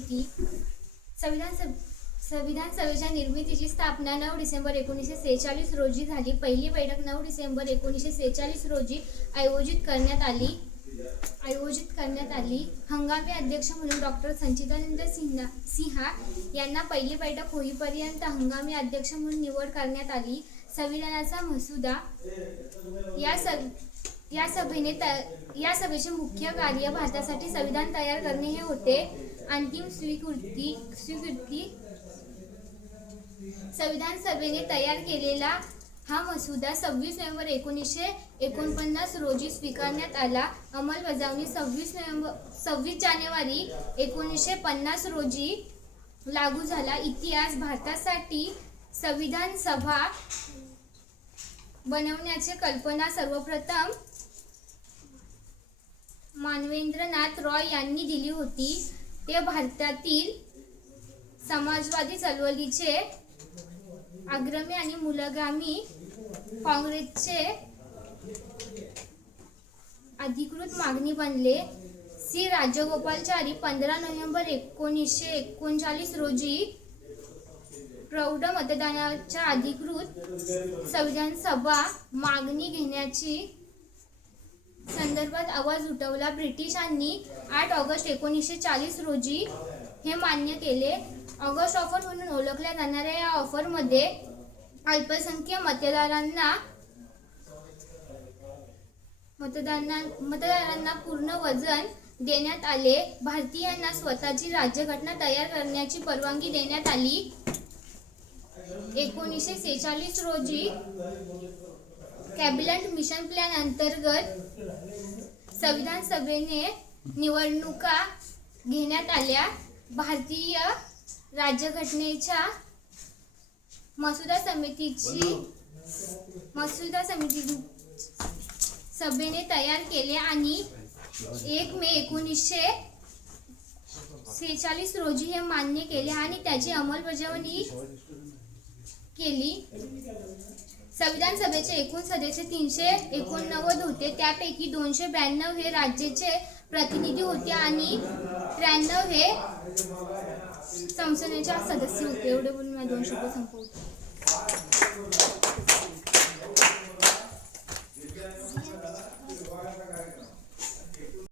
की संविधान सभ संविधान सभेच्या निर्मितीची स्थापना नऊ डिसेंबर एकोणीसशे सेहेचाळीस रोजी झाली. पहिली बैठक नऊ डिसेंबर एकोणीसशे सेहेचाळीस रोजी आयोजित करण्यात आली. आयोजित करण्यात आली. हंगामी अध्यक्ष म्हणून डॉक्टर संचिदानंद सिन्हा सिन्हा यांना पहिली बैठक होईपर्यंत हंगामी अध्यक्ष म्हणून निवड करण्यात आली. संविधानाचा मसुदा या सभ या सभेने या सभेचे मुख्य कार्य भारतासाठी संविधान तयार करणे हे होते. अंतिम स्वीकृती स्वीकृती संविधान सभेने तयार केलेला हा मसुदा सव्वीस नोव्हेंबर एकोणीसशे एकोणपन्नास रोजी स्वीकारण्यात आला. अंमलबजावणी सव्वीस नोव्हेंबर सव्वीस जानेवारी एकोणीसशे पन्नास रोजी लागू झाला. इतिहास भारतासाठी संविधान सभा बनवण्याची कल्पना सर्वप्रथम मानवेंद्रनाथ रॉय यांनी दिली होती. ते भारतातील समाजवादी चळवळीचे अग्रमी आणि मूलगामी काँग्रेसचे अधिकृत मागणी बनले. सी. राजगोपालचारी पंधरा नोव्हेंबर एकोणीसशे एकोणचाळीस रोजी प्रौढ मतदानाच्या अधिकृत संविधान सभा मागणी घेण्याची संदर्भात आवाज उठवला. ब्रिटिशांनी आठ ऑगस्ट एकोणीसशे चाळीस रोजी हे मान्य केले. ऑगस्ट ऑफर म्हणून ओळखल्या जाणाऱ्या या ऑफरमध्ये अल्पसंख्य मतदारांना मतदारांना मतदारांना पूर्ण वजन देण्यात आले. भारतीयांना स्वतःची राज्यघटना तयार करण्याची परवानगी देण्यात आली. एकोणीसशे सेहेचाळीस रोजी कॅबिनेट मिशन प्लॅन अंतर्गत संविधान सभेने निवडणुका घेण्यात आल्या. भारतीय राज्यघटनेच्या मसुदा समितीची मसुदा समिती सभेने तयार केले आणि एक मे एकोणीसशे सेहेचाळीस रोजी हे मान्य केले आणि त्याची अंमलबजावणी केली. संविधान सभेचे एकूण सदस्य तीनशे एकोणनव्वद होते. त्यापैकी दोनशे ब्याण्णव हे राज्याचे प्रतिनिधी होते आणि त्र्याण्णव हे संसदेच्या सदस्य होते. एवढे बोलून माझे दोन शब्द संपवतो.